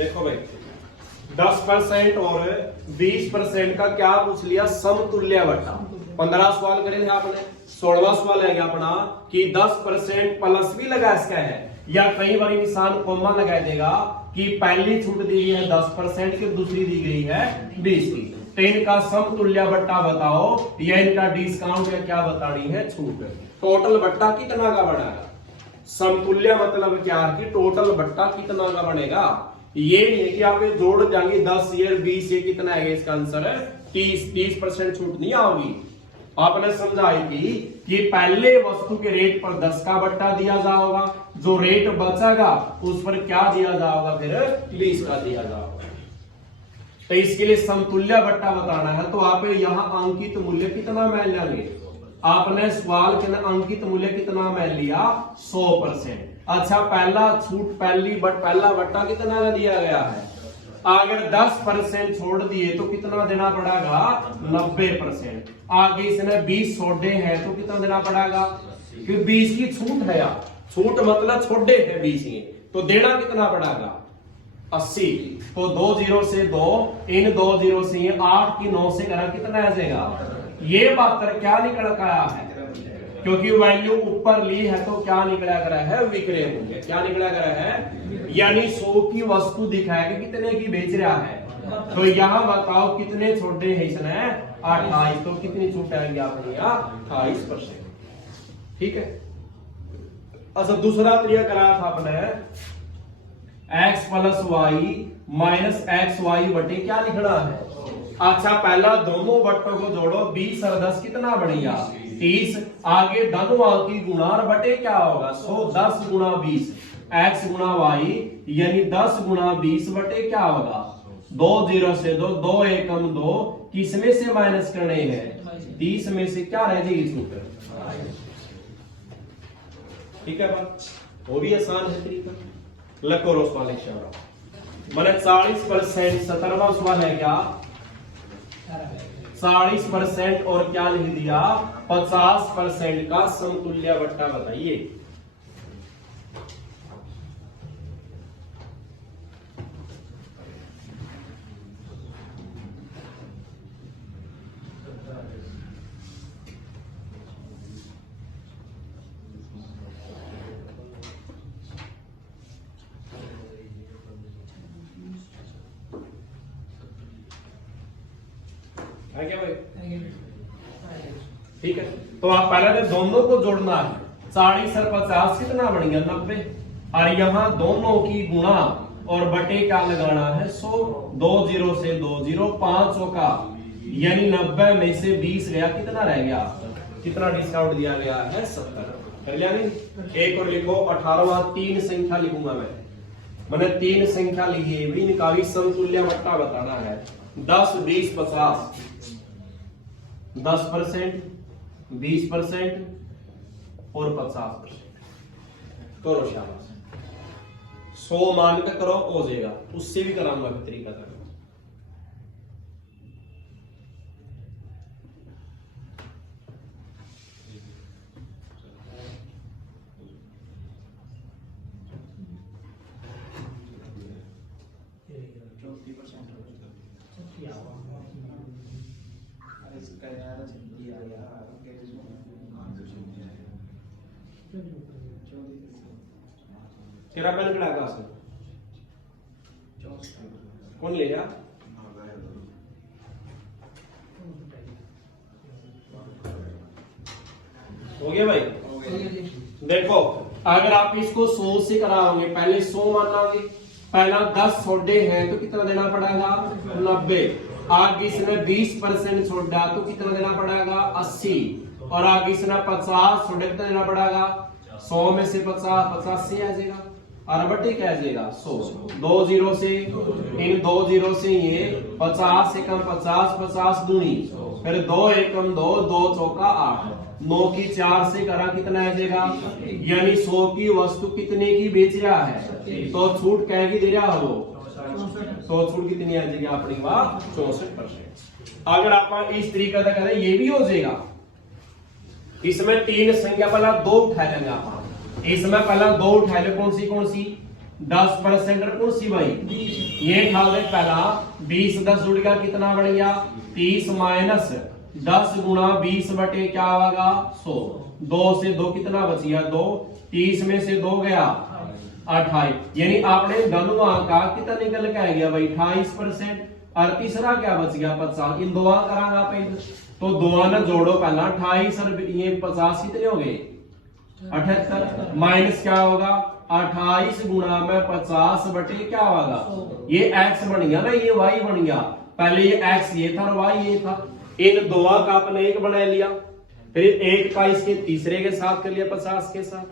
देखो भाई 10% और 20% का क्या पूछ लिया, समतुल्य बट्टा। 15 सवाल करे थे आपने, 16वां सवाल है अपना कि 10% प्लस भी लगा इसका है, या कई बार निशान कोमा लगा देगा कि पहली छूट दी गई है 10% की, दूसरी दी गई है 20 की। तो इनका समतुल्य बट्टा बताओ या इनका डिस्काउंट या क्या बतानी है छूट। टोटल बट्टा कितना का बनेगा, समतुल्य मतलब क्या कि टोटल बट्टा कितना का बनेगा। ये नहीं है कि आप ये जोड़ जाएंगे 10 ये 20 ये कितना है, इसका आंसर है 30% छूट नहीं आओगी। आपने समझाई थी कि पहले वस्तु के रेट पर 10 का बट्टा दिया जाएगा, जो रेट बचेगा उस पर क्या दिया जाएगा, फिर 20 का दिया जाएगा। तो इसके लिए समतुल्य बट्टा बताना है, तो आप यहाँ अंकित मूल्य कितना मान लेंगे। आपने सवाल के अंदर अंकित मूल्य कितना मान लिया, 100%। अच्छा पहला छूट पहला बट्टा कितना का दिया गया है, अगर 10% छोड़ दिए तो कितना देना पड़ेगा, 90%। आगे इसने 20 छोड़े हैं तो कितना देना पड़ेगा, क्योंकि 20 की छूट है, छूट मतलब छोड़े हैं 20 ही, तो देना कितना पड़ेगा 80। तो 2 0 से 2, इन 2 0 से 8 की 9 से करा कितना आ जाएगा, ये 72 क्या निकल कर आया है, क्योंकि वैल्यू ऊपर ली है तो क्या निकला कर रहा है, विक्रय मूल्य क्या निकला कर रहा है, यानी 100 की वस्तु दिखाएगा कितने की बेच रहा है। तो यहाँ बताओ कितने छोटे हैं इसने, 28, तो कितनी छूट आएगी आपने यहाँ 28%। ठीक है। अच्छा दूसरा तरीका कराया था आपने, x plus y minus x y बटे क्या लिखना है। अच्छा पहला दोनों बट्टों को जोड़ो, 20 और 10 कितना बनेगा 30। आगे दोनों की गुणा और बटे क्या होगा 100, 10 गुणा 20 x गुणा वाई, यानी 10 गुणा 20 बटे क्या होगा 2 0 से 2, 2 एकम 2, किसमें से माइनस करने हैं 30 में से क्या रह जाएगी छूट। ठीक है बात, वो भी आसान है तरीका। लको सवाल मैंने 40%, 17वां सवाल है क्या 40% और क्या लिख दिया 50% का समतुल्य बट्टा बताइए। है क्या भाई, ठीक है। तो आप पहले तो दोनों को जोड़ना है, 40 और 50 कितना बन गया 90, और यहाँ दोनों की गुणा और बटे क्या लगाना है 100, 2 0 से 2 0, 5 का, यानी 90 में से 20 गया, कितना रह गया, कितना डिस्काउंट दिया गया है 70। कर लिया नहीं। एक और लिखो 18वां, 3 संख्या लिखूंगा मैंने 3 संख्या लिखी है, इनका भी समतुल्य बट्टा बताना है। 10 20 50, 10%, 20% और 50%। करो शाबाश, 100 मान के करो हो जाएगा, उससे भी कराऊंगा तरीका था। तेरा पेन किड़ा क्लास में कौन ले गया, हो गया भाई। देखो अगर आप इसको 100 से कराओगे, पहले 100 मानोगे, पहला 10 छोड़े हैं तो कितना देना पड़ेगा 90, आगे इसने 20% छोड़ा तो कितना देना पड़ेगा 80, और आगे इसने 50 छोड़े कितना देना पड़ेगा 100 में से 50 से आ जाएगा, और बटे क्या आ जाएगा 100। 2 0 से इन 2 0 से ये 50 एकम 50, 50 दूनी, फिर 2 एकम 2, 2 चौका 8, 9 की 4 से करा कितना आ जाएगा, यानी 100 की वस्तु कितने की बेच रहा है, तो छूट क्या की दे रहा हो, तो छूट कितनी आ जाएगी अपनी बात 64%। अगर आप इस तरीके से करें ये भी हो जाएगा। इसमें 3 संख्या पहला 2 उठा लेंगे आप, इसमें पहला 2 उठा ले, कौन सी 10% कौन सी भाई, ये था पहला 20 10 जुड़ गया कितना बन गया 30 माइनस 10 गुणा 20 बटे क्या होगा 100, 2 से 2 कितना बच गया 2, 30 में से 2 गया 28, यानी आपने दोनों का कितना निकल के आ गया भाई 28%, और तीसरा क्या बच गया 50, इन दो करांगा पहले तो दो ना जोड़ो पहला 28 और ये 50 कितने हो गए 78, माइनस क्या होगा 28 गुणा में 50 बटे क्या होगा, ये x बन गया ना, ये y बन गया, पहले ये x ये था और y ये था, इन दो का आपने एक बना लिया, फिर एक का इसके तीसरे के साथ कर लिया 50 के साथ,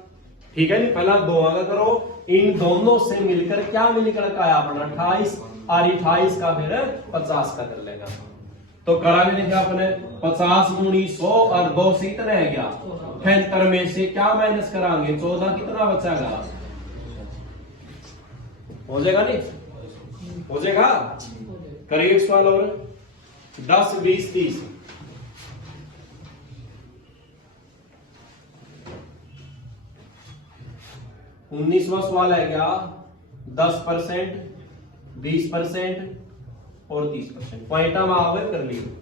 ठीक है नहीं, पहला दो का करो, इन दोनों से मिलकर क्या मिलकर का आया अपना 28 और 28 का फिर 50 का कर लेगा, तो कराने लिखा अपने 50 गुणी 100 और 2 से कितना है क्या 78 में से क्या माइनस कराएंगे 14, कितना बचेगा, हो जाएगा नहीं हो जाएगा, करिए एक सवाल और 10 20 30, 19वां सवाल है क्या 10%, 20% और 30%, पॉइंटा में आओगे कर लीजिए।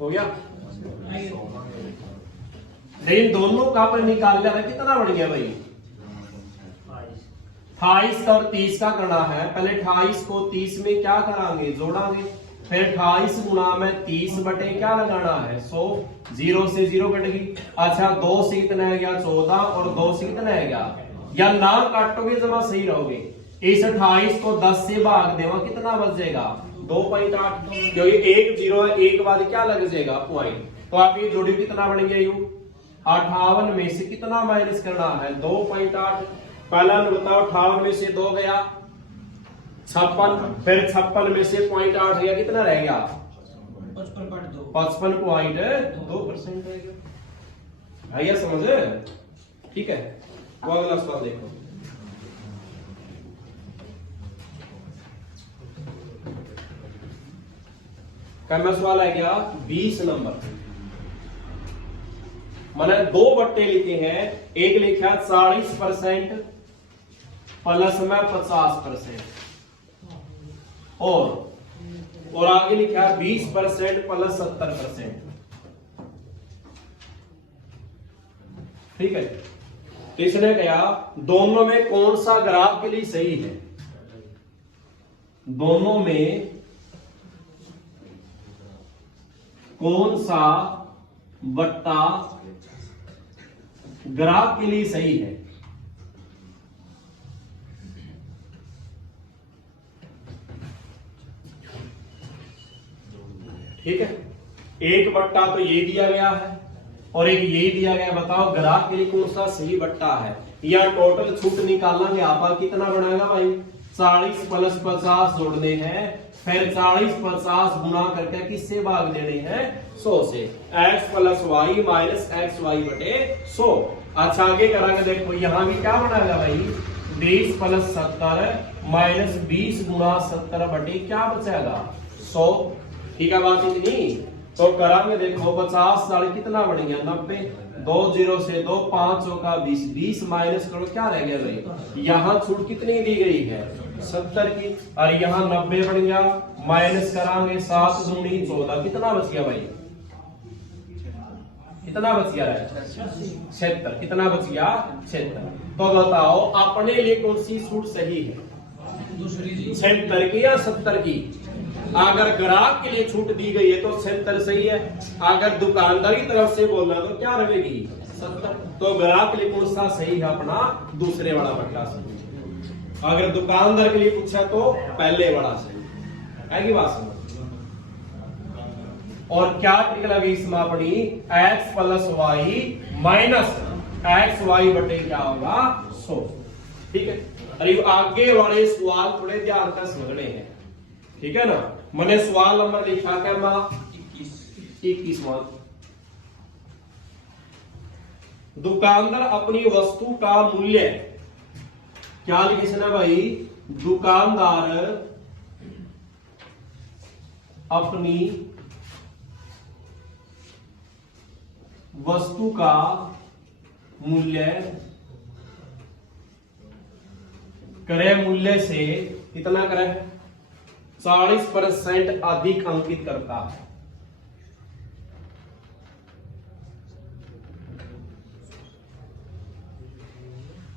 हो गया, लेकिन दोनों का पर निकाल लिया कितना बढ़ गया भाई 28 और 30 का करना है, पहले 28 को 30 में क्या करांगे जोड़ांगे, फिर 28 गुणा में 30 बटे क्या लगाना है 100, 0 से 0 कट गई, अच्छा 2 से कितना है गया 14 और 2 से कितना है गया, या ना काटोगे जमा सही रहोगे, इस 28 को 10 से भाग देवा कितना बच जाएगा 2.8, क्योंकि एक 0 है एक बाद क्या लग जाएगा पॉइंट, तो आप ये जोड़ी कितना बन गया यू 58 में से कितना माइनस करना है 2.8, पहला बताओ 58 में से 2 गया 56, फिर 56 में से 0.8 गया कितना रह गया 55.2% रहेगा, आइए समझे, ठीक है, वो अगला सवाल देखो, कैमरा सवाल है क्या 20 नंबर, मैंने 2 बट्टे लिखे हैं, एक लिखा 40% प्लस में 50% और आगे लिखा 20% प्लस 70%, ठीक है, तो इसने कहा दोनों में कौन सा ग्राफ के लिए सही है, दोनों में कौन सा बट्टा ग्राफ के लिए सही है, ठीक है, एक बट्टा तो ये दिया गया है और एक ये दिया गया, बताओ ग्राफ के लिए कौन सा सही बट्टा है, या टोटल छूट निकालेंगे आप कितना बनाएगा भाई 40 प्लस 50 जोड़ने हैं, फिर 40 50 गुना करके किससे भाग देने हैं 100 से, x plus y minus x y बटे 100, अच्छा आगे करेंगे देखो यहां भी क्या बनाएगा भाई 20 प्लस 70 माइनस 20 गुना 70 बटे क्या बचेगा 100, ठीक है बात इतनी, तो करांगे देखो 50 साल कितना बन गया 90, 2 0 से 2 5 का 20, 20 माइनस करो क्या रह गया भाई, यहाँ छूट कितनी दी गई है 70 की, और यहाँ 90 बन गया, माइनस करांगे 7 दूनी 14, कितना बच गया भाई कितना बच गया है 76। कितना बच गया 76। तो बताओ अपने लिए कौन सी छूट सही है, 76 की या 70 की? अगर ग्राहक के लिए छूट दी गई है तो 76 सही है, अगर दुकानदार की तरफ से बोलना तो क्या रहेगी 70। तो ग्राहक के लिए कौन सा सही है अपना दूसरे वाला बट्टा सही। अगर दुकानदार के लिए पूछा तो पहले वाला सही है कि बात समझ। और क्या ट्रिक लगी इसमें अपनी, x plus y minus x y बटे क्या होगा 100। ठीक है, अरे आगे वाले सवाल थोड़े ध्यान से समझने हैं, ठीक है ना। मैंने सवाल नंबर लिखा क्या मैं 21। दुकानदार अपनी वस्तु का मूल्य क्या लिखे ना भाई, दुकानदार अपनी वस्तु का मूल्य क्रय मूल्य से कितना करे 40% अधिक अंकित करता है।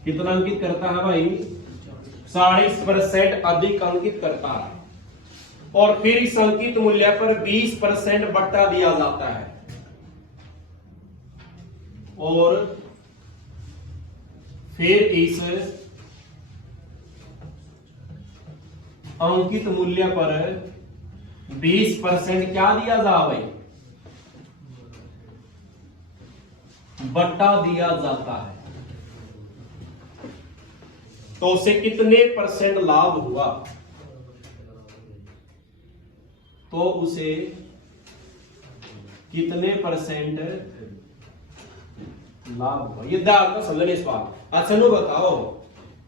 कितना अंकित करता है भाई 40% अधिक अंकित करता है। और फिर इस अंकित मूल्य पर 20% बट्टा दिया जाता है। और फिर इस अंकित मूल्य पर 20% क्या दिया जा भाई बट्टा दिया जाता है। तो उसे कितने परसेंट लाभ हुआ, तो उसे कितने परसेंट लाभ हुआ, ये ध्यान को समझने सवाल। अच्छा नो बताओ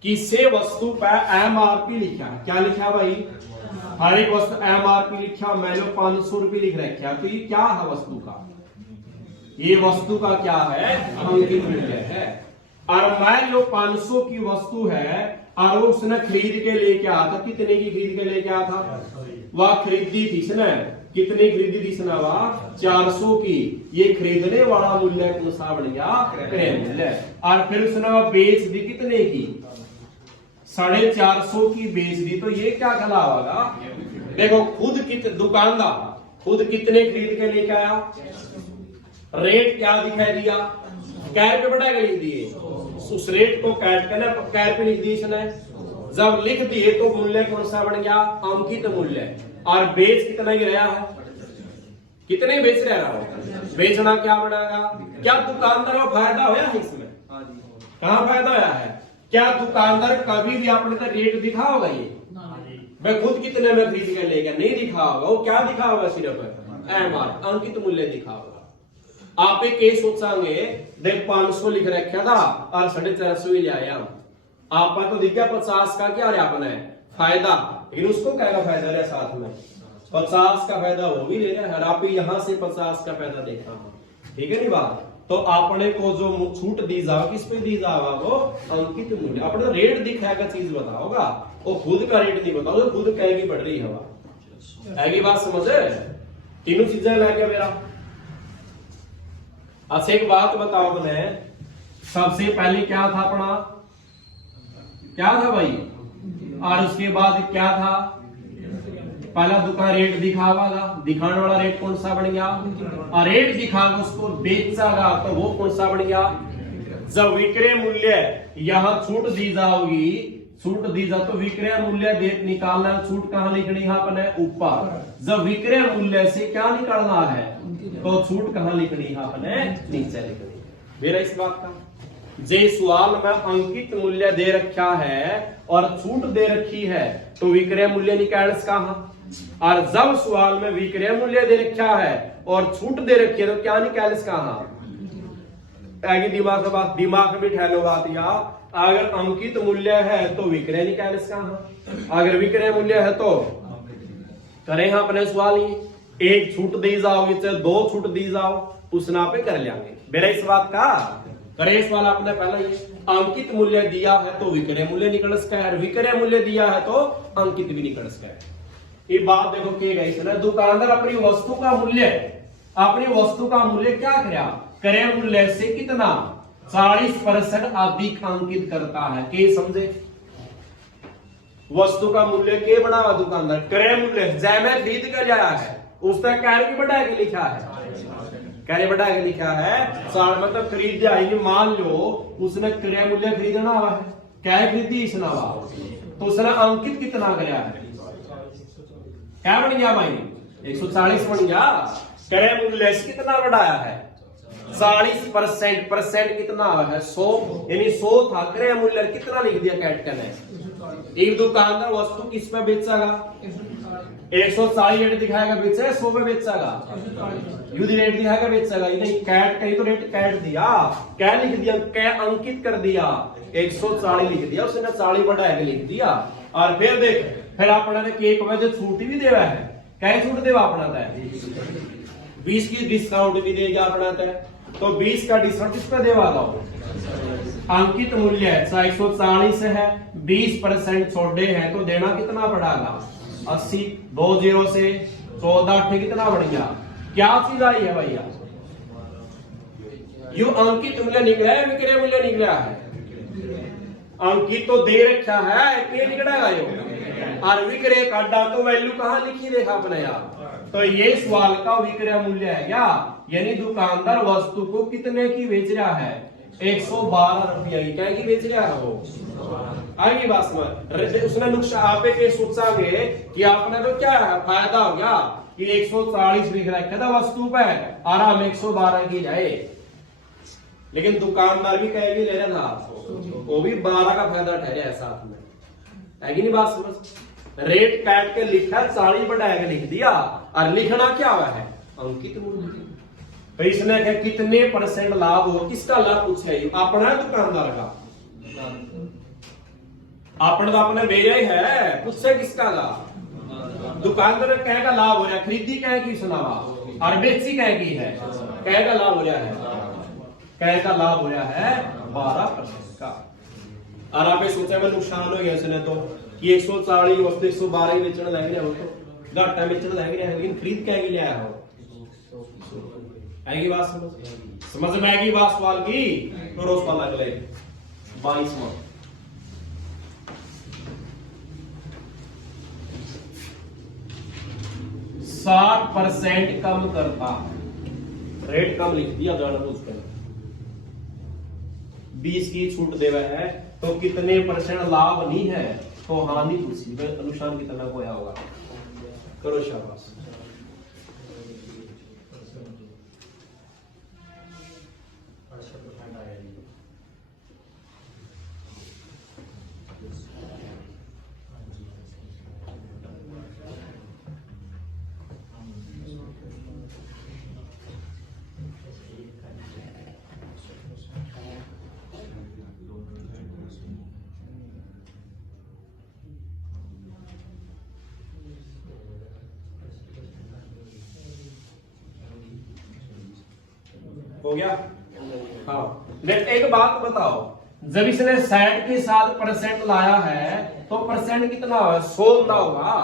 किसे वस्तु पर एमआरपी लिखा, क्या लिखा भाई, हर एक वस्तु एमआरपी लिखा, मैंने 500 रुपये लिख रखा, तो ये क्या है वस्तु का, ये वस्तु का क्या है अंकित मूल्य है। और मान लो 500 की वस्तु है और उसने खरीद के लेके आया था, कितने की खरीद के लेके आया था, वह खरीदी थी इसने, कितनी खरीदी थी इसने, वह 400 की। ये खरीदने वाला मूल्य कौन सा बन गया क्रय मूल्य। और फिर उसने वह बेच दी कितने की 450 की बेच दी, तो ये क्या कहलाएगा, देखो खुद दुकानदार खुद कितने खरीद के लेके आया, रेट क्या दिखाई दिया, कैर पे बढ़ा के लिख दिए, उस रेट को कैर पे लिख दी इसने। जब लिख दिए तो मूल्य कौन सा बन गया अंकित मूल्य। और बेच कितना ही रहा है, कितने बेच रहा हो, बेचना क्या बनेगा, क्या दुकानदार को फायदा होया है इसमें, कहां फायदा होया है, क्या दुकानदार कभी भी आपने तो रेट दिखा होगा, ये मैं खुद कितने में खरीद के लेगा नहीं दिखा होगा, वो क्या दिखा होगा सिर्फ एमआर अंकित मूल्य दिखा होगा। आप एक केस सोचांगे देख 500 लिख रखा था और 450 ही ले आया, आप तो दिख गया 50 का क्या रहा अपने फायदा, लेकिन उसको क्या फायदा रहा साथ में 50 का फायदा वो भी ले रहा है, और आप यहां से 50 का फायदा देख रहा हूं, ठीक है नहीं बात। तो आपने को जो छूट दी जाओ किस पे दी जाओगा, वो अंकित मूल्य। आपने रेट दिखाएगा चीज बताओगा, वो खुद का रेट नहीं बताओ, खुद कहेगी बढ़ रही हवा, आएगी बात समझे। तीनों चीजें ला गया मेरा। अच्छा एक बात बताओ मैंने, सबसे पहले क्या था अपना, क्या था भाई, और उसके बाद क्या था, पहला दुकान रेट दिखावागा, दिखाने वाला रेट कौन सा बन गया, और रेट दिखागा उसको बेचागा तो वो कौन सा बन गया। जब विक्रय मूल्य यहां छूट दी जाओगी, छूट दी जा तो विक्रय मूल्य दे निकालना, छूट कहां लिखनी है अपने ऊपर, जब विक्रय मूल्य से क्या निकालना है तो छूट कहां लिखनी है अपने नीचे लिखनी है। मेरा इस बात का जे सवाल में अंकित मूल्य दे रखा है और छूट दे रखी है तो विक्रय मूल्य निकाल कहां, और जब सवाल में विक्रय मूल्य दे रखा है और छूट दे रखी है तो क्या निकाल कहां, दिमाग बात, दिमाग में ठहरो बात, या अगर अंकित मूल्य है तो विक्रय निकाल कहां, अगर विक्रय मूल्य है तो करें हम अपने सवाल ही एक छूट दी जाओगे चाहे दो छूट दी जाओ उस ना पे कर लेंगे। मेरा इस बात का करे सवाल आपने पहला ये अंकित मूल्य दिया है तो विक्रय मूल्य निकल सका है, विक्रय मूल्य दिया है तो अंकित भी निकल सका है। ये बात देखो कि गई दुकानदार अपनी वस्तु का मूल्य क्या कराया क्रय मूल्य से कितना 40% अधिक अंकित करता है। के समझे, वस्तु का मूल्य के बढ़ावा दुकानदार, क्रय मूल्य जय में खरीद कर लाया है उसका क्रय भी बढ़ा के लिखा है, क्रय बढ़ा के लिखा है। मतलब खरीद जाएगी, मान लो उसने क्रय मूल्य खरीदना हुआ है, क्या खरीदी इसने तो उसने अंकित कितना कराया है, क्या बन गया भाई 140 बन गया। क्रय मूल्य से कितना बढ़ाया है 40%, परसेंट कितना है 100, यानी 100 था, क्रय मूल्य कितना लिख दिया कैपिटल है। एक दुकानदार वस्तु किस पे बेचेगा 140 रेट दिखाएगा, बेचे 100 पे बेचेगा, युद्ध रेट दिखाएगा बेचेगा, नहीं कैट कहीं तो रेट कैट दिया, क्या लिख दिया, क्या अंकित कर दिया 140 लिख दिया उसने, 40 बढ़ा के लिख दिया। और फिर देख, फिर अपने केक में जो छूट भी देवा है, क्या छूट देवा अपना है 20 की डिस्काउंट भी देगा अपना है, तो 20 का डिस्काउंट किस पे देवा दो, अंकित मूल्य 140 है, 20% छोड़े हैं तो देना कितना पड़ेगा 80, 20 से 14 8 कितना बढ़ गया, क्या चीज आई है भैया, यू अंकित मूल्य निकला है, विक्रय मूल्य निकला है। अंकित तो दे रखा है, के निकलेगा यो, और विक्रय का डाटा तो वैल्यू कहां लिखी देखा अपने यार, तो ये सवाल का विक्रय मूल्य है क्या, यानी दुकानदार वस्तु को कितने की बेच रहा है 112 रुपया की, क्या की बेच रहा है वो, आगे बात समझ। उसने नुकसान आप के सोचांगे कि आपने तो क्या है फायदा हो गया कि 140 लिख रखा था वस्तु पे, आराम 112 की जाए, लेकिन दुकानदार भी कहेगी ले रहा था वो भी 12 का फायदा ठहरा है साथ में, है कि नहीं बात समझ। रेट काट के लिखा 40 बढ़ा के लिख दिया, और लिखना क्या हुआ है अंकित मूल्य, तो इसने कहा कितने परसेंट लाभ हो, किसका लाभ पूछा है, अपना दुकानदार का, अपना तो अपने भेजा ही है, उससे किसका लाभ, दुकानदार कह का लाभ हो रहा है, खरीदी कह की सुनावा और बेची कह की है, कह का लाभ हो रहा है, कह का लाभ हो रहा है 12% का। और आप सोचा मैं नुकसान हो गया इसने तो कि 140 वस्तु 112 बेचने लग रहा हो, तो घाटा बेचने लग रहा है, लेकिन खरीद कह की लिया हो, आएगी बात समझ में आएगी बात सवाल की। तो रोज सवाल अगले 22वां, %60 कम करता है, रेट कम लिख दिया जाना उस पर, 20 की छूट देवा है तो कितने परसेंट लाभ नहीं है, तो हानि पूछी, अनुसार कितना होया होगा, करो शाबाश। हो गया, हाँ। एक बात बताओ, जब इसने 60 के साथ परसेंट लाया है तो परसेंट कितना होगा 100 होगा,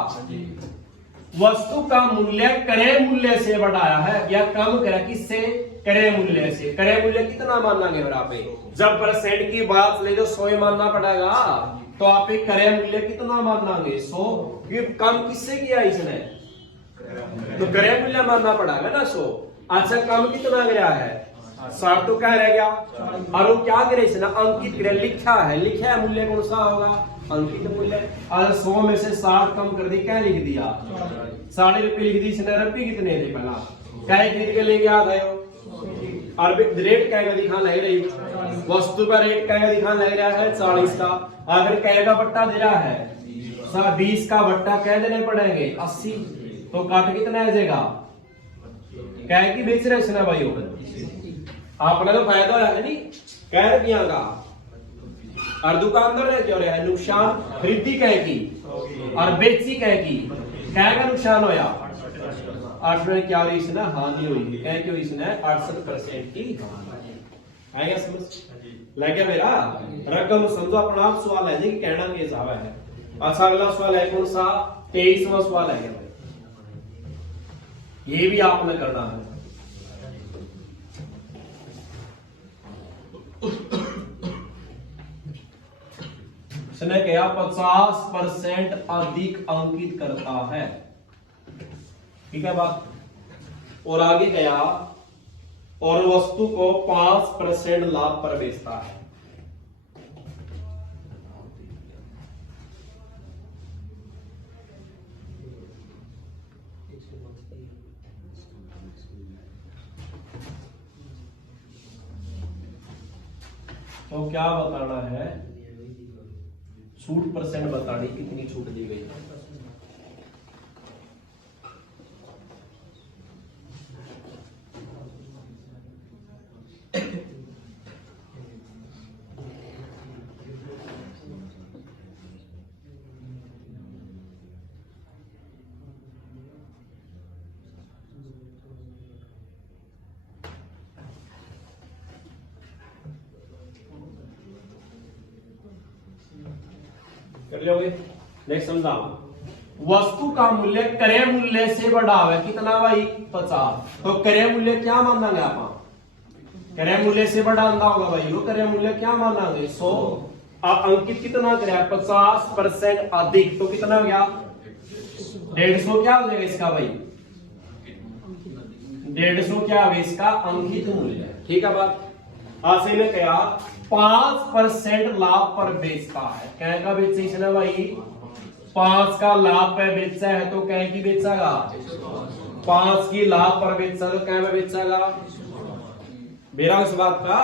वस्तु का मूल्य क्रय मूल्य से बढ़ाया है या कम करा, किससे, क्रय मूल्य से। क्रय मूल्य कितना मानेंगे बराबर, जब परसेंट की बात ले जो 100 मानना पड़ेगा, तो आप एक क्रय मूल्य कितना मानेंगे 100, ये कम किससे किया इसने, तो क्रय मूल्य मानना पड़ेगा ना 100। अच्छा कम कितना गया है 60, तो क्या रह गया, और वो क्या करे इसने अंकित करे, लिखा है, लिखा है मूल्य कौन सा होगा अंकित मूल्य, और 100 में से 60 कम कर दी, क्या लिख दिया 60 रुपये लिख दी इसने, रुपये कितने थे पहला, क्या खरीद के लेके आ गए, और रेट क्या दिखा लग रही, वस्तु का रेट क्या दिखा लग रहा है 40 का, अगर कै का बट्टा दे रहा है 20 का बट्टा क्या देने पड़ेंगे 80, तो काट कितना आ जाएगा, क्या की बेच रहे इसने भाई, आपने तो फायदा है नहीं कह रुपया का, और दुकानदार ने क्यों रहा है नुकसान, खरीदी कह की और बेची कह की, क्या का नुकसान होया 8 में क्या हुई इसने हानि हुई, क्या क्यों इसने 68% की आएगा समझ लग गया मेरा, रकम समझो अपना आप सवाल है जी कहना के हिसाब है। अच्छा अगला सवाल है कौन सा 23वां सवाल है, ये भी आपने करना है। इसने कहा 50% अधिक अंकित करता है, ठीक है बात। और आगे गया और वस्तु को 5% लाभ पर बेचता है। तो क्या बताना है, छूट परसेंट बतानी, कितनी छूट दी गई है। कर लोगे। नेक्स्ट समझाओ, वस्तु का मूल्य क्रय मूल्य से बढ़ा है कितना भाई 50। तो क्रय मूल्य क्या मानेंगे आप, क्रय मूल्य से बढ़ाना होगा भाई, वो क्रय मूल्य क्या मानेंगे 100। अंकित कितना कराया 50% अधिक, तो कितना हो गया 150। क्या हो जाएगा इसका भाई 150, क्या होगा इसका अंकित मूल्य, ठीक है बात। आसे ने कहा 5% लाभ पर बेचता है, क्या का बेचे इसने भाई 5 का लाभ पर बेचा है, तो क्या की बेचेगा 5 की लाभ पर बेचा, तो क्या में बेचेगा मेरा इस बात का,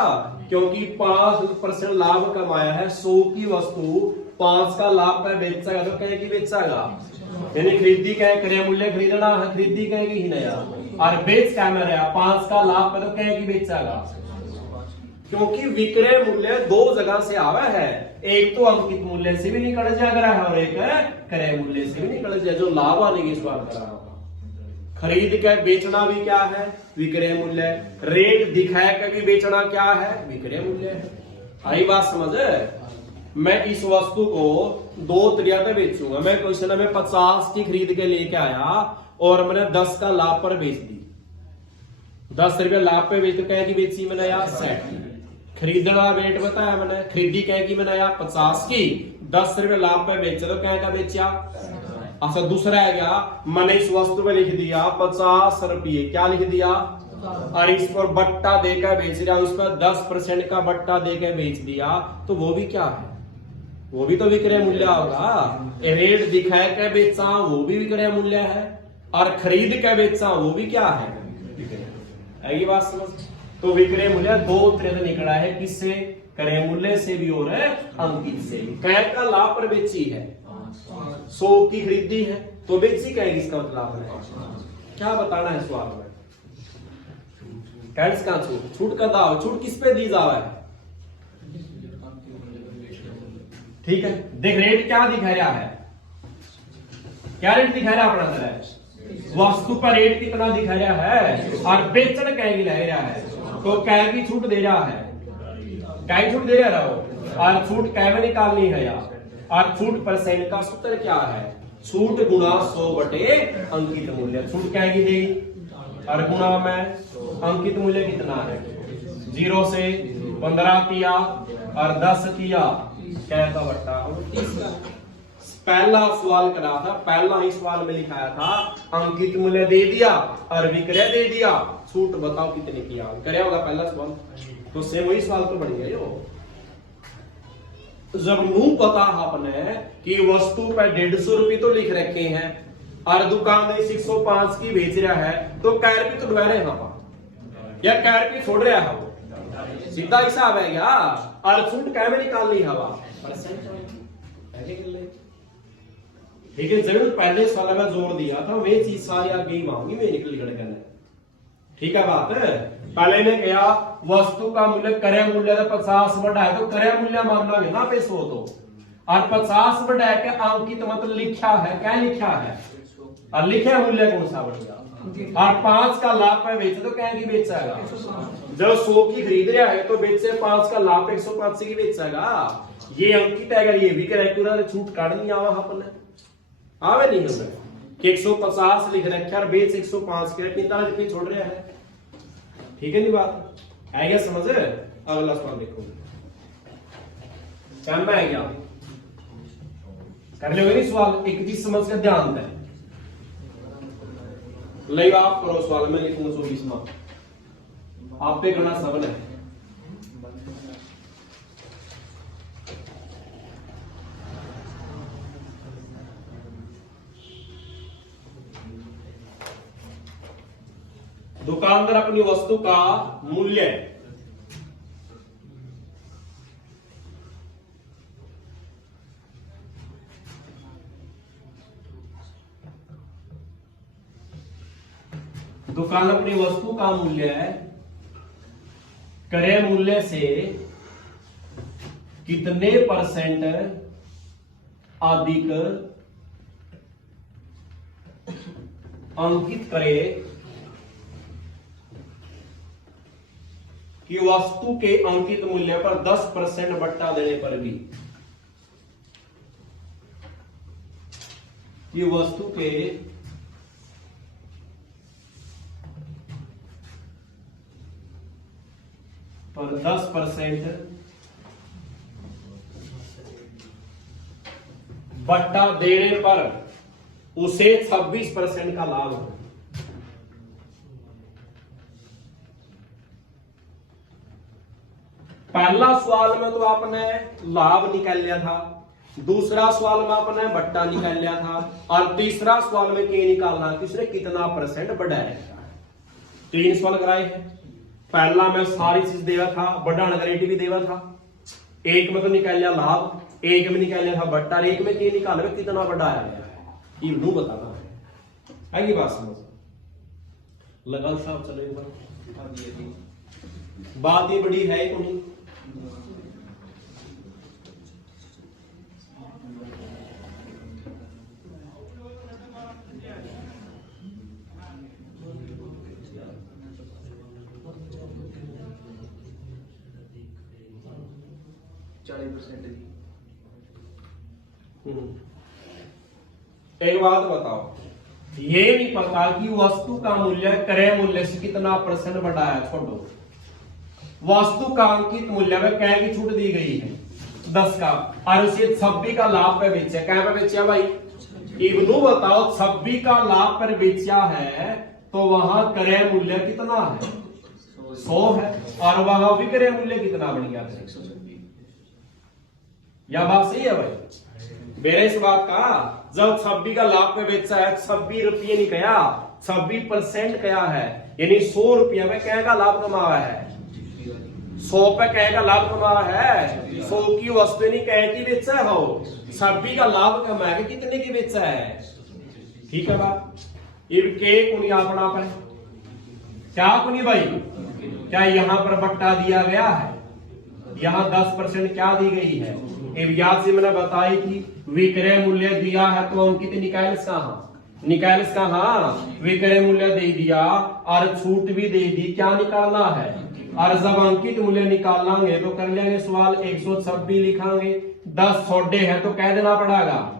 क्योंकि 5% लाभ कमाया है, 100 की वस्तु 5 का लाभ पर बेचेगा, तो क्या की बेचेगा, यानी खरीदी क्या क्रय मूल्य खरीदना है, खरीदी कहेगी ही नया, और बेच क्या में रहा 5 का लाभ पर, तो क्या की बेचेगा, क्योंकि विक्रय मूल्य दो जगह से आवा है, एक तो अंकित मूल्य से भी निकल जाएगा और एक क्रय मूल्य से भी निकल जाए, जो लाभ आने की बात कर रहा होगा। खरीद के बेचना भी क्या है विक्रय मूल्य, रेट दिखाया के भी बेचना क्या है विक्रय मूल्य है। आई बात समझ। मैं इस वस्तु को 2 तरीके पे बेचूंगा, मैं क्वेश्चन में 50 की खरीद के लेके आया और मैंने 10 का लाभ पर बेच दी, 10 रुपए लाभ पे बेच, क्या की बेची मैंने यार 60 की। खरीदना रेट बताया मैंने, खरीदी क्या की मैंने यार 50 की, 10 रुपए लाभ पे बेचा, तो क्या का बेचा। अच्छा दूसरा है क्या, मैंने इस वस्तु पे लिख दिया 50 रुपये, क्या लिख दिया, और इस पर बट्टा देकर बेच दिया, उस पर 10% का बट्टा देकर बेच दिया, तो वो भी क्या है, वो भी तो विक्रय मूल्य होगा। रेट दिखाए के बेचा वो भी विक्रय मूल्य है, और खरीद के बेचा वो भी क्या है विक्रय। ये बात समझ। तो विक्रय मूल्य 2 तरह से निकला है, किससे, क्रय मूल्य से भी और अंकित से भी। क्रय का लाभ पर बेची है, 100 की खरीदी है, तो बेची कहेगी, इसका मतलब है क्या बताना है सवाल में, कैंस का छूट, छूट का दाव, छूट किस पे दी जावा है, ठीक है। देख रेट क्या दिखा रहा है, क्या रेट दिखा रहा है अपना तरह, वस्तु पर रेट कितना दिखा रहा है, और बेचन कहेगी ले रहा है, तो कै की छूट दे रहा है, कै छूट दे रहा हो, और छूट कै में निकालनी है यार, और छूट परसेंट का सूत्र क्या है, छूट गुणा 100 बटे अंकित मूल्य। छूट क्या की देगी, और गुणा में अंकित मूल्य कितना है, 0 से 15 किया और 10 किया, क्या का बट्टा 30 का। पहला सवाल करा था, पहला ही सवाल में लिखाया था अंकित मूल्य दे दिया और विक्रय दे दिया, छूट बताओ कितने की आ करे होगा पहला सवाल, तो सेम वही सवाल तो बन गया यो। जब नू पता आपने कि वस्तु पर 150 रुपये तो लिख रखे हैं और दुकान 105 की बेच रहा है, तो कै रुपये तो डुबा रहे हैं या कै रुपये छोड़ रहा है, वो सीधा हिसाब है क्या, और छूट कै में निकालनी हवा ठीक है। जरूर पहले सवाल में जोर दिया था, वे चीज सारी आगे ही मांगी मैं निकल गए, ठीक है बात। पहले ने कहा वस्तु का मूल्य क्रय मूल्य 50 बढ़ा है, तो क्रय मूल्य मानना है ना पैसो, तो और 50 बढ़ा के अंकित मतलब लिखा है, क्या लिखा है, और लिखे मूल्य कौन सा बढ़ गया, और 5 का लाभ पे बेचे, तो क्या की बेचेगा, जब 100 की खरीद रहा है तो बेचे 5 का लाभ 105 की बेचेगा, ये अंकित है। अगर ये भी करे छूट काटनी आवा अपने आवे नहीं हमें कि 150 लिख रखा और बेच 105 के 45 रुपये छोड़ रहा है, ठीक है नहीं बात है क्या समझ। अगला सवाल देखो, काम में है क्या, कर लोगे नहीं सवाल, एक चीज समझ कर ध्यान दें, ले आप करो सवाल में लिखूंगा 24 में, आप पे करना सबन है। दुकानदार अपनी वस्तु का मूल्य दुकान अपनी वस्तु का मूल्य क्रय मूल्य से कितने % अधिक अंकित करे कि वस्तु के अंकित मूल्य पर 10% बट्टा देने पर भी, कि वस्तु के पर 10% बट्टा देने पर उसे 26% का लाभ हो। पहला सवाल में तो आपने लाभ निकाल लिया था, दूसरा सवाल में आपने बट्टा निकाल लिया था, और तीसरा सवाल में क्या निकालना है, किसने कितना % बढ़ाया। 3 सवाल कराए हैं। पहला में सारी चीज देवा था, बढ़ाने का रेट भी देवा था, एक में तो निकाल लिया लाभ, एक में निकाल लिया था बट्टा, एक में क्या निकाल लिया कितना बढ़ाया गया है, ये नू बताता है। आगे बात समझ लगाओ साहब, चलो बात ही बड़ी है को नहीं। एक बात बताओ, ये नहीं पता कि वस्तु का मूल्य क्रय मूल्य से कितना % बढ़ाया, छोड़ो, वस्तु का अंकित मूल्य में क्या की छूट दी गई है 10 का, और उसे 26 का लाभ पे बेचा, क्या पे बेचा भाई, इवनू बताओ 26 का लाभ पर बेचा है तो वहां क्रय मूल्य कितना है 100 है, और वहां विक्रय मूल्य कितना बन गया, या बात सही है भाई मेरे इस बात का। जब 26 का लाभ पे बेचा है, 26 रुपये नहीं कहा, 26% कहा है, यानी 100 रुपया में क्या का लाभ कमाया है, 100 पे कह का लाभ कमाया है, 100 की वस्तु नहीं कह की बेचा हो, 26 का लाभ कमाया कितने की बेचा है, ठीक है बात। के कुनी अपना पर क्या कुनी भाई, क्या यहां पर बट्टा दिया गया है, यहां 10% क्या दी गई है, याद से मैंने बताई कि विक्रय मूल्य दिया है तो अंकित निकाल कहां, विक्रय मूल्य दे दिया और छूट भी दे दी, क्या निकालना है, और जब अंकित मूल्य निकालेंगे तो कर लेंगे सवाल 126 लिखांगे, 10 छोड़े है तो कह देना पड़ेगा,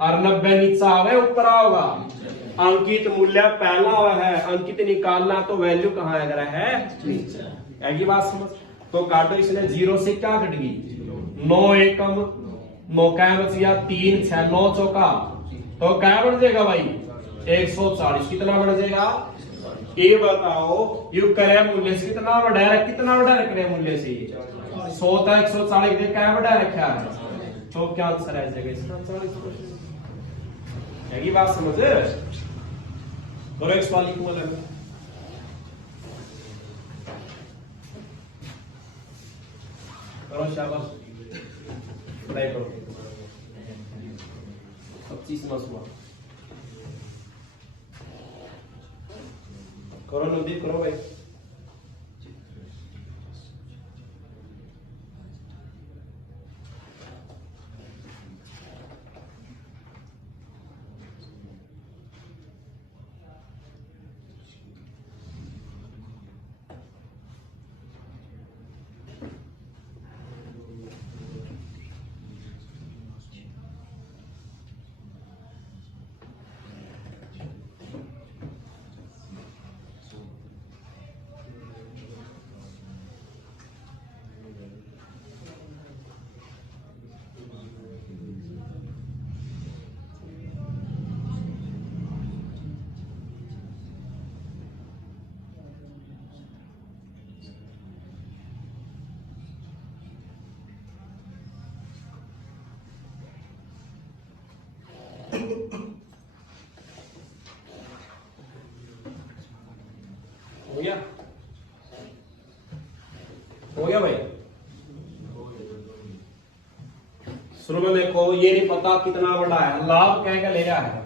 और 90 नीचा आवे ऊपर आओगा, अंकित मूल्य पहला है, अंकित निकालना तो वैल्यू कहां अगर है नीचे, ऐसी बात समझ। तो काटो, इसने 0 से क्या कट गई, 9 एकम 9 क्या बच गया, 3 6 9 चौका, तो क्या बन जाएगा भाई 140, कितना बढ़ जाएगा, ये बताओ यू क्रय मूल्य से कितना बढ़ाया, क्रय मूल्य से 100 था 140 दे क्या बढ़ा रखा है, तो क्या आंसर आ जाएगा इसका 40%। यही बात समझ करो, एक सवाल लिखूंगा करो, शाबाश ट्राई करो, 25वां सवाल करो, नवदीप करो भाई। हो गया भाई। शुरू में देखो ये नहीं पता कितना बड़ा है, लाभ कह के ले रहा है,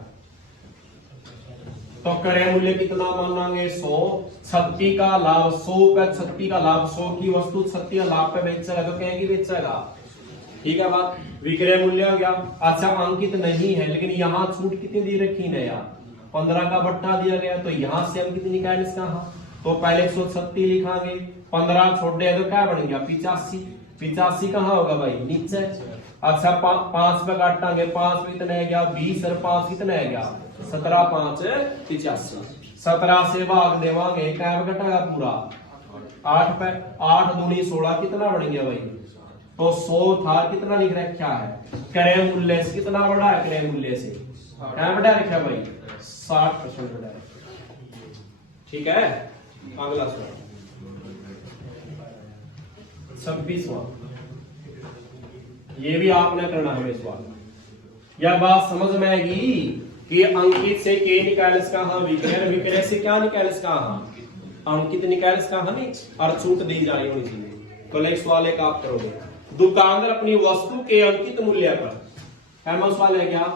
तो क्रय मूल्य कितना मानांगे 100। 36 का लाभ 100 पे 36 का लाभ 100 की वस्तु 36 का लाभ पे बेचेगा तो कहेंगे बेचेगा, ठीक है बात। विक्रय मूल्य हो गया। अच्छा अंकित नहीं है लेकिन यहाँ छूट कितनी दी रखी है यार, 15 का बट्टा दिया गया, तो यहाँ से हम कितनी निकाल इसका, तो पहले 136 लिखांगे, 15 छोड़ दे तो क्या बन गया 85। 85 कहाँ होगा भाई नीचे। अच्छा 5 पे काटांगे, 5 में कितना है गया 20 और 5 कितना है गया 17, 5 85। 17 से भाग देवांगे क्या घटेगा पूरा 8 पे, 8 दूनी 16 कितना बन गया भाई, तो 100 था कितना लिख रखा है क्रय मूल्य से कितना बड़ा है, क्रय मूल्य से क्या बढ़ा रखा भाई 60% बढ़ा है, ठीक है। अगला सवाल 26वां, ये भी आपने करना है सवाल। यह बात समझ में आएगी कि अंकित से के निकाल कहा, विक्रय विक्रय से क्या निकाल कहा, अंकित निकाल कहा नहीं, और छूट दी जा रही होनी चाहिए। तो एक सवाल एक आप करोगे, दुकानदार अपनी वस्तु के अंकित मूल्य पर, पहला सवाल है क्या,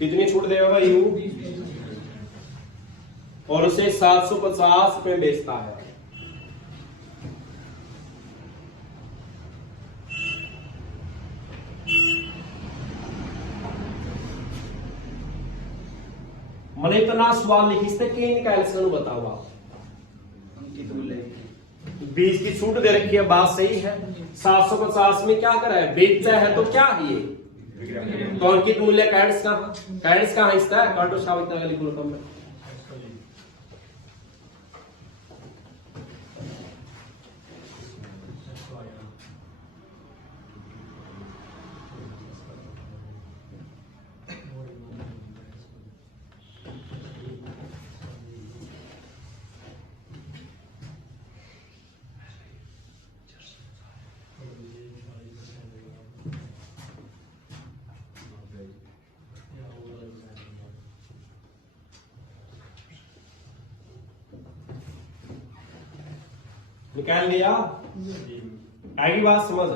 कितनी छूट देगा भाई यू, और उसे 750 रुपए बेचता है। मैंने इतना सवाल लिखी इसने के निकाल से बताओ आप, 20 की छूट दे रखी है, बात सही है। 750 में क्या करा है, बेचा है तो क्या है ये, तो अंकित मूल्य कैड्स का हिस्सा है, काटो साबित का लिखो रकम में। निकाल लिया, आगे बात समझ,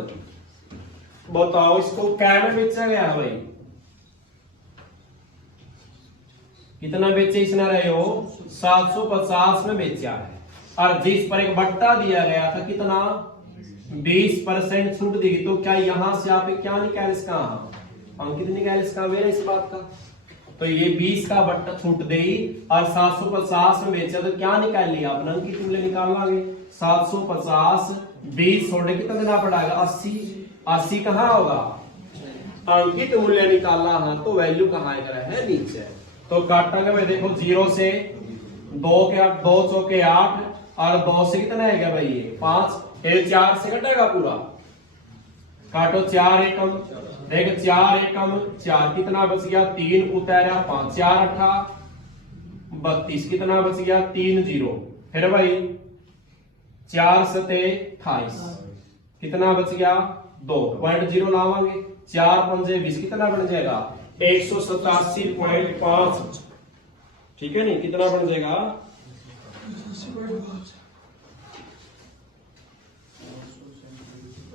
बताओ इसको क्या में बेचा गया भाई, कितना बेचे इसने रहे हो 750 में बेचा है, और जिस पर एक बट्टा दिया गया था कितना 20% छूट देगी, तो क्या यहां से आप क्या निकाल इसका, अंकित निकाल इसका मेरा इस बात का, तो ये 20 का बट्टा छूट देगी और 750 में बेचा, तो क्या निकाल लिया अपना अंकित मूल्य निकाल लागे 750 20 छोड़े कितना देना पड़ेगा 80। 80 कहाँ होगा अंकित मूल्य निकालना है, तो वैल्यू कहाँ है नीचे, तो काटांगे भाई देखो 0 से 2 के 8 2 चौके 8 और 2 से कितना है भाई ये 5, ये 4 से कटेगा पूरा, काटो 4 एकम, देख 4 एकम 4 कितना बच गया 3 उतारा 5 4 8 32 कितना बच गया 3 0, फिर भाई 4 सते 28 कितना बच गया 2.0 लावांगे, 4 पंजे 20 कितना बन जाएगा 187.5, ठीक है नहीं कितना बन जाएगा,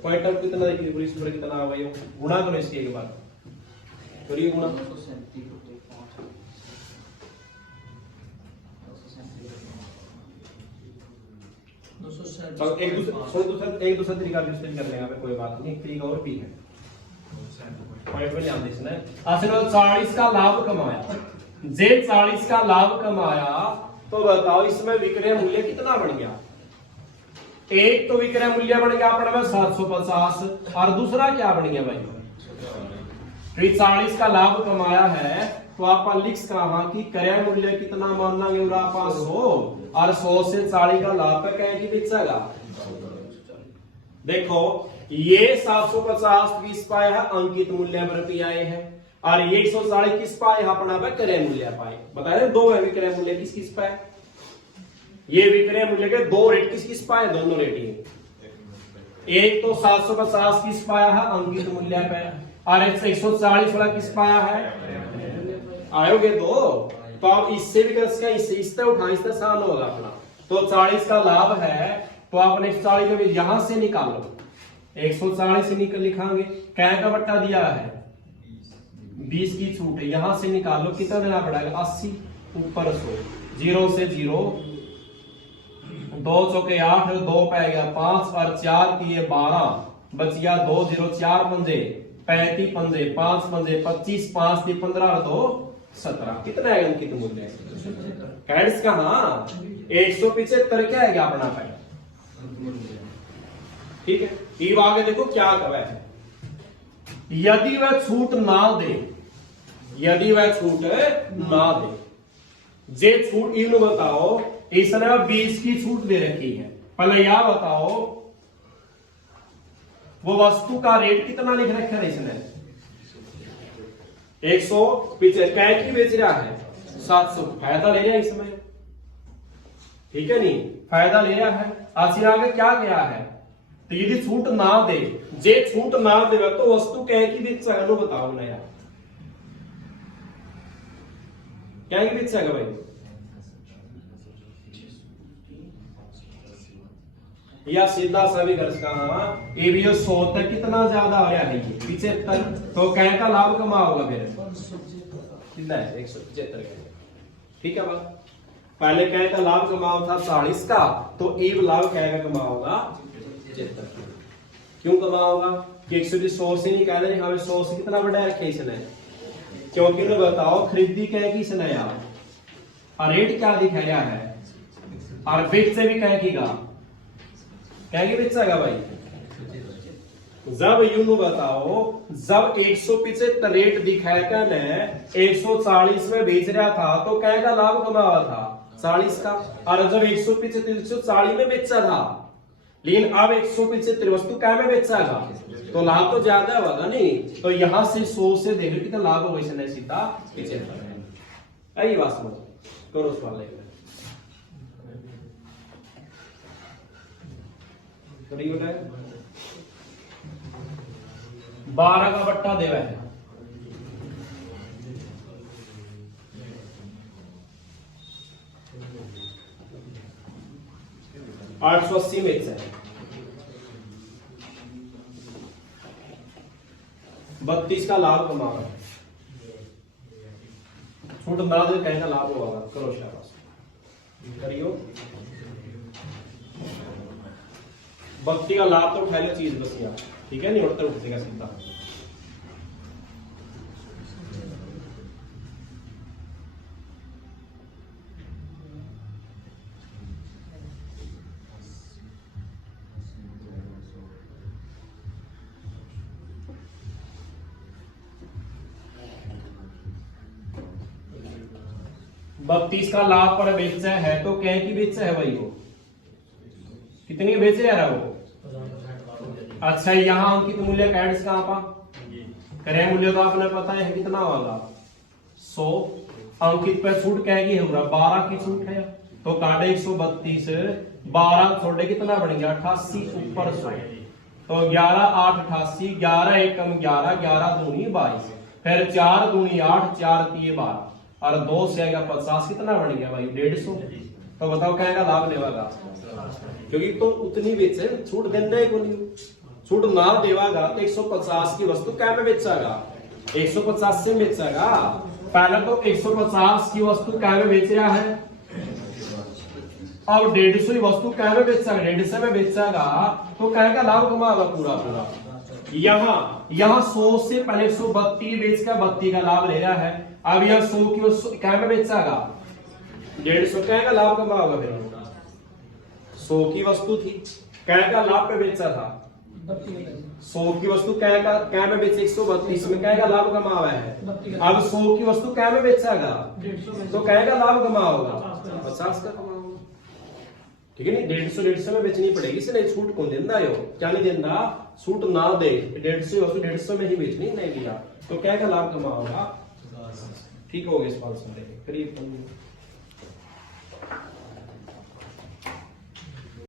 पॉइंट ऑफ कितना देखिए पुलिस पर कितना आ गया, गुणा करो इसके एक बार करिए गुणा, एक दूसरा तरीका भी कर लेंगे, कोई बात नहीं, तरीका और भी है, पॉइंट पे ध्यान देना है। अच्छा 40 का लाभ कमाया, जे 40 का लाभ कमाया, तो बताओ इसमें विक्रय मूल्य कितना बन गया, एक तो विक्रय मूल्य बन गया अपना 750 और दूसरा क्या बन गया भाई, 40 का लाभ कमाया है, तो आप लिख कहा कि क्रय मूल्य कितना मानना है 100 और 100 से 40 का लाभ पे कहें कि बेचेगा, देखो ये 750 20 पाया है अंकित मूल्य पर पी आए हैं, और ये 140 किस पाए अपना पे क्रय मूल्य पाए। बताया दो है विक्रय मूल्य किस किस पाए, ये विक्रय मूल्य के दो रेट किस किस पाए, दोनों रेट ये एक तो 750 किस पाया है अंकित मूल्य पे, और 140 वाला किस पाया है आयोगे दो। तो आप इससे भी कर इससे उठा इससे आसान होगा अपना। तो 40 का लाभ है तो आपने 140 को यहां से निकालो, 140 से निकल लिखांगे, क्या का बट्टा दिया है 20 की छूट है, यहां से निकालो कितना देना पड़ेगा 80 ऊपर 100, 0 से 0, 2 चौके 8, 2 पे गया 5 और 4 दिए 12, बच गया 2 0 4 पंजे 35 पंजे 5 पंजे 25, 5 दिए 15 और 2 17, कितना है अंकित मूल्य कैड्स का। हाँ 175 क्या है अपना पैड, ठीक है। ये आगे देखो क्या कहे है, यदि वह छूट ना दे, यदि वह छूट ना दे, जे छूट इन बताओ इसने 20 की छूट दे रखी है, पहले यह बताओ वो वस्तु का रेट कितना लिख रखा है इसने 175 कै की बेच रहा है 700, फायदा ले रहा है इसमें, ठीक है नहीं फायदा ले रहा है। आगे आगे क्या गया है, तो यदि छूट ना दे, जे छूट ना दे तो वस्तु कै की बेच सकते बताओ ना यार, क्या की बेच सके भाई, या सीधा सभी घर का ये भी 100 तक कितना ज्यादा आ रहा है ये 75, तो कै का लाभ कमा होगा फिर कितना है 175, ठीक है बात। पहले कै का लाभ कमाओ था 40 का, तो एक लाभ कै का कमा होगा 75, क्यों कमा होगा कि 100 से निकाले हमें 100 से कितना बढ़ाया रखे इसने, क्योंकि तो बताओ खरीदी कै की इसने यार, और रेट क्या दिखाया है, और बेच से भी कै की गा क्या बेचेगा भाई, जब यूं बताओ जब 175 रेट दिखाएगा ने 140 में बेच रहा था तो क्या का लाभ कमावा था 40 का, और जब 175 140 में बेचा था, लेकिन अब 175 वस्तु क्या में बेचेगा तो लाभ तो ज्यादा होगा नहीं, तो यहां से 100 से देखो कितना लाभ होगा इसने सीधा 75, यही बात समझ करो उस वाले 12 का बट्टा देवा है, 880 में है, 32 का लाभ कमा रहा है, छूट ना दे कहना लाभ होगा, करो शाबाश करियो, 32 का लाभ तो उठा लो चीज बस यार, ठीक है नहीं उठता उठ जाएगा सीधा। बत्तीस का लाभ पर बेचा है तो क्या की बेचा है भाई, वो कितनी बेच रहा है वो, अच्छा यहाँ अंकित मूल्य कैड्स कहां पा, क्रय मूल्य तो आपने पता है कितना होगा 100, अंकित पे छूट क्या की है 12 की छूट है, तो काटे 132 12 छोड़े कितना बन गया 88 ऊपर 100, तो 11 8 88, 11 एकम 11, 11 दूनी 22, फिर 4 दूनी 8, 4 तीय 12, और 2 से आएगा 50, कितना बन गया भाई 150, तो बताओ क्या का लाभ लेवागा, क्योंकि तो उतनी बेचे छूट देना को नहीं, छूट ना देवागा तो 150 की वस्तु क्या में बेचेगा 150 से बेचेगा, पहले तो 150 की वस्तु क्या में बेच रहा है, अब 150 की वस्तु क्या में बेचेगा 150 में बेचेगा, तो क्या का लाभ कमाएगा पूरा पूरा, यहाँ 100 से पहले 132 बेच का 32 का लाभ ले रहा है, अब यह 100 की वस्तु क्या में बेचेगा 150 क्या का लाभ कमाओगा, फिर 100 की वस्तु थी क्या का लाभ पे बेचा था 100 की वस्तु क्या में बेचे 132 में क्या का लाभ कमा हुआ है, अब 100 की वस्तु क्या में बेचेगा तो क्या का लाभ कमा होगा 50 का कमा होगा, ठीक है नहीं 150 में बेचनी पड़ेगी, इसलिए छूट कौन देता है क्या नहीं देता, छूट ना दे, 150 में ही बेचनी नहीं लिया, तो क्या का लाभ कमा होगा? ठीक हो गए सवाल सारे करीब।